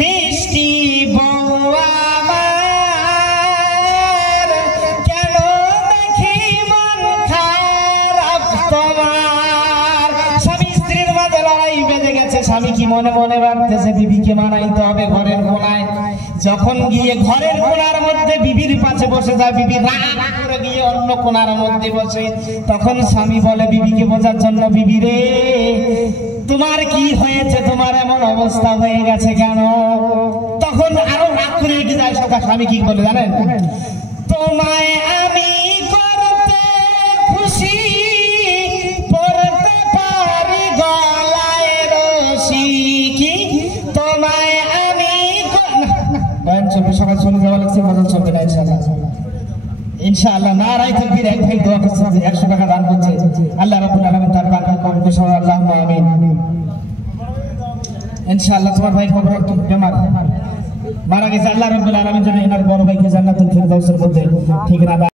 মিষ্টি বউ আমার কেন দেখি মন খারাপ তোমার। স্বামী স্ত্রীর মাঝে লড়াই বেঁধে গেছে। স্বামী কি মনে মনে ভাবতেছে বিবিকে মানাইতে হবে ঘরের কোনায়। যখন গিয়ে ঘরের কোনার মধ্যে বিবির পাশে বসে যায়, বিবি রাগ করে গিয়ে অন্য কোনার মধ্যে বসে। তখন স্বামী বলে বিবিকে বোঝার জন্য, বিবি রে তোমার কি হয়েছে, তোমার এমন অবস্থা হয়ে গেছে কেন? তখন আরো রাগ করে উঠে যায় সকা। স্বামী কি বলে জানেন? তোমায় আমি করতে খুশি, পড়তে পারি গলায় রশি। কি তোমায় আমি সকাল চলে যাওয়া লাগছে, মজা চলবে না ইনশাআল্লাহ। ইনশাআল্লাহ নারায়ে তাকবীর। এক ভাই দোয়া করছে, 100 টাকা দান করছে। আল্লাহ রাব্বুল আলামিন তার বারকত করুন, আল্লাহুম্মা আমিন। ইনশাআল্লাহ তোমার ভাই খবর বেমার মারা গেছে। আল্লাহ রাব্বুল আলামিন যেন এনার বড় ভাইকে জান্নাতুল ফিরদাউসের মধ্যে ঠিক না